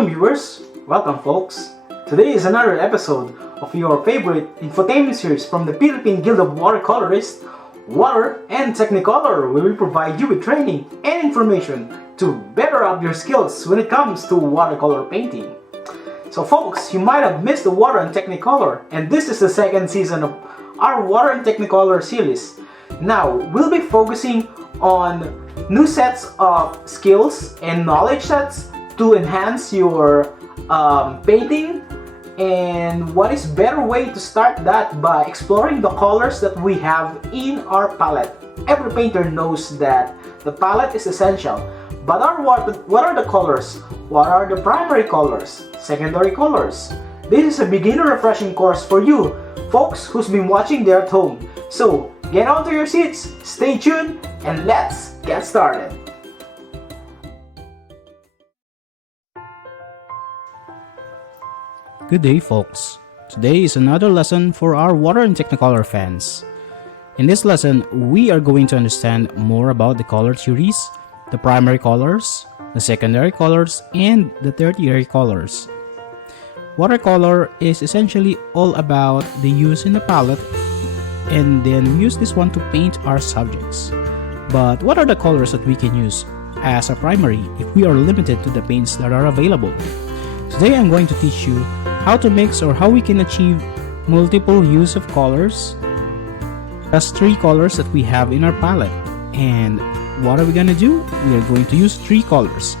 Welcome viewers, welcome folks. Today is another episode of your favorite infotainment series from the Philippine Guild of Watercolorists, WaterNTechnicolor, where we provide you with training and information to better up your skills when it comes to watercolor painting. So folks, you might have missed the WaterNTechnicolor, and this is the second season of our WaterNTechnicolor series. Now, we'll be focusing on new sets of skills and knowledge sets to enhance your painting. And what is better way to start that by exploring the colors that we have in our palette. Every painter knows that the palette is essential. But what are the colors? What are the primary colors? Secondary colors? This is a beginner refreshing course for you folks who's been watching there at home. So get onto your seats, stay tuned, and let's get started. Good day folks. Today is another lesson for our WaterNTechnicolor fans. In this lesson, we are going to understand more about the color theories, the primary colors, the secondary colors, and the tertiary colors. Watercolor is essentially all about the use in the palette, and then use this one to paint our subjects. But what are the colors that we can use as a primary if we are limited to the paints that are available? Today I'm going to teach you how to mix or how we can achieve multiple use of colors. That's three colors that we have in our palette. And what are we gonna do? We are going to use three colors.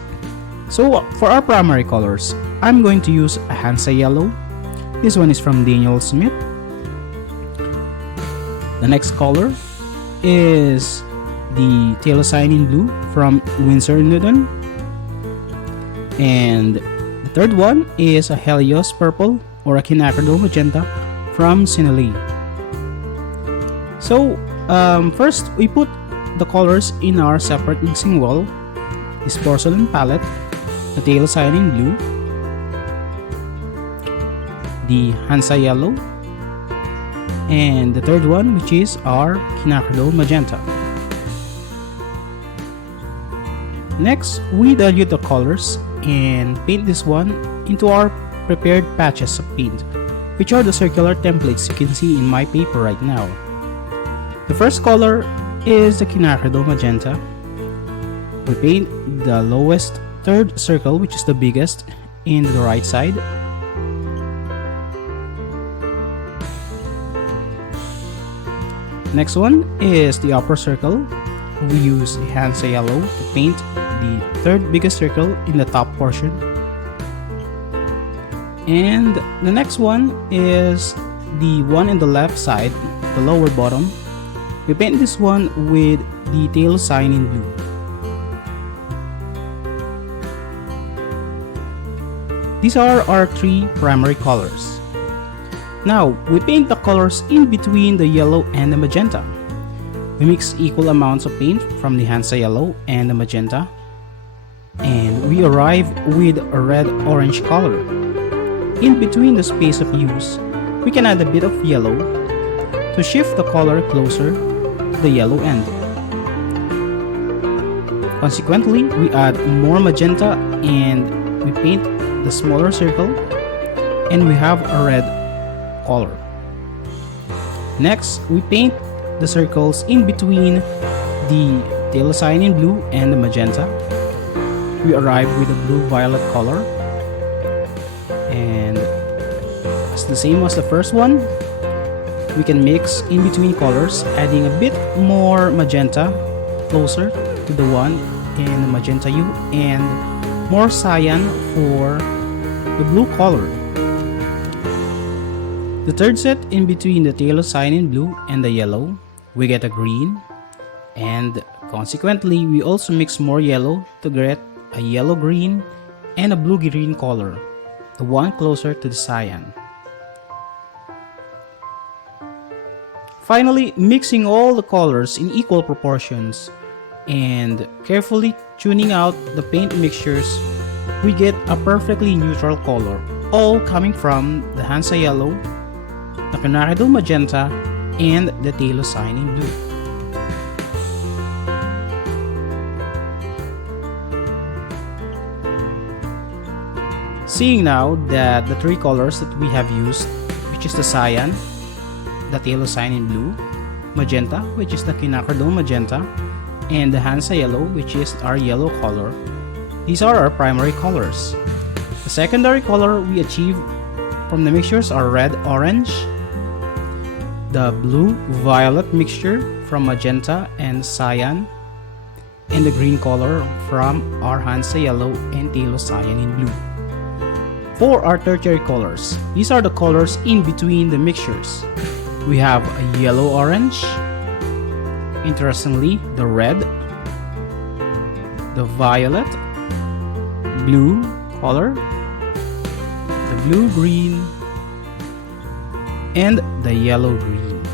So for our primary colors, I'm going to use a Hansa yellow. This one is from Daniel Smith. The next color is the Telecyanin blue from Winsor & Newton. And the third one is a Helios purple or a Quinacridone magenta from Sinali. So first we put the colors in our separate mixing bowl. This porcelain palette, the Telecyanin blue, the Hansa yellow, and the third one, which is our Quinacridone magenta. Next, we dilute the colors and paint this one into our prepared patches of paint, which are the circular templates you can see in my paper right now. The first color is the Quinacridone magenta. We paint the lowest third circle, which is the biggest, in the right side. Next one is the upper circle. We use the Hansa yellow to paint the third biggest circle in the top portion. And the next one is the one in the left side, the lower bottom. We paint this one with the Telecyanin blue. These are our three primary colors. Now, we paint the colors in between the yellow and the magenta. We mix equal amounts of paint from the Hansa yellow and the magenta, and we arrive with a red-orange color. In between the space of hues, we can add a bit of yellow to shift the color closer to the yellow end. Consequently, we add more magenta and we paint the smaller circle, and we have a red color. Next, we paint the circles in between the Telecyanin blue and the magenta. We arrive with a blue-violet color, and as the same as the first one, we can mix in between colors, adding a bit more magenta closer to the one in the magenta hue and more cyan for the blue color. The third set, in between the Telecyanin blue and the yellow, we get a green, and consequently we also mix more yellow to get a yellow green and a blue green color, the one closer to the cyan. Finally, mixing all the colors in equal proportions and carefully tuning out the paint mixtures, we get a perfectly neutral color, all coming from the Hansa yellow, the Quinacridone magenta, and the Telecyanin blue. seeing now that the three colors that we have used, which is the cyan, the phthalo cyan in blue, magenta, which is the quinacridone magenta, and the Hansa yellow, which is our yellow color. These are our primary colors. The secondary color we achieve from the mixtures are red, orange, the blue-violet mixture from magenta and cyan, and the green color from our Hansa yellow and phthalo cyan in blue. For our tertiary colors, these are the colors in between the mixtures. We have a yellow-orange, interestingly, the red, the violet, blue color, the blue-green, and the yellow-green.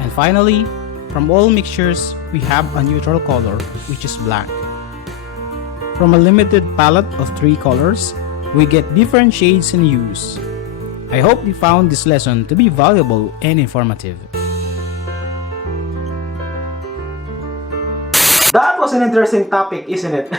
And finally, from all mixtures, we have a neutral color, which is black. From a limited palette of three colors, we get different shades and hues. I hope you found this lesson to be valuable and informative. That was an interesting topic, isn't it?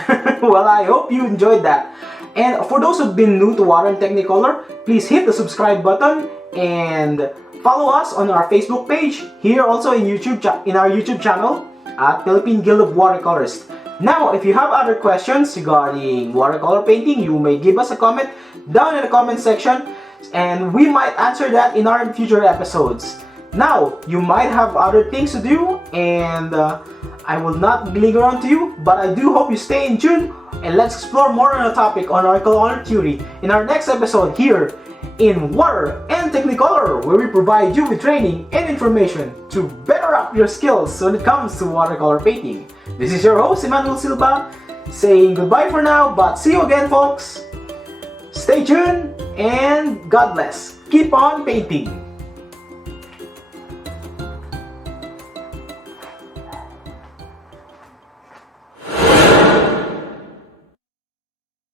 Well, I hope you enjoyed that. And for those who've been new to WaterNTechnicolor, please hit the subscribe button and follow us on our Facebook page, here also in our YouTube channel at Philippine Guild of Watercolorists. Now, if you have other questions regarding watercolor painting, you may give us a comment down in the comment section and we might answer that in our future episodes. Now, you might have other things to do and I will not linger on to you, but I do hope you stay in tune and let's explore more on the topic on watercolor theory in our next episode here in WaterNTechnicolor, where we provide you with training and information to better up your skills when it comes to watercolor painting. This is your host, Emmanuel Silva, saying goodbye for now, but see you again, folks. Stay tuned and God bless. Keep on painting.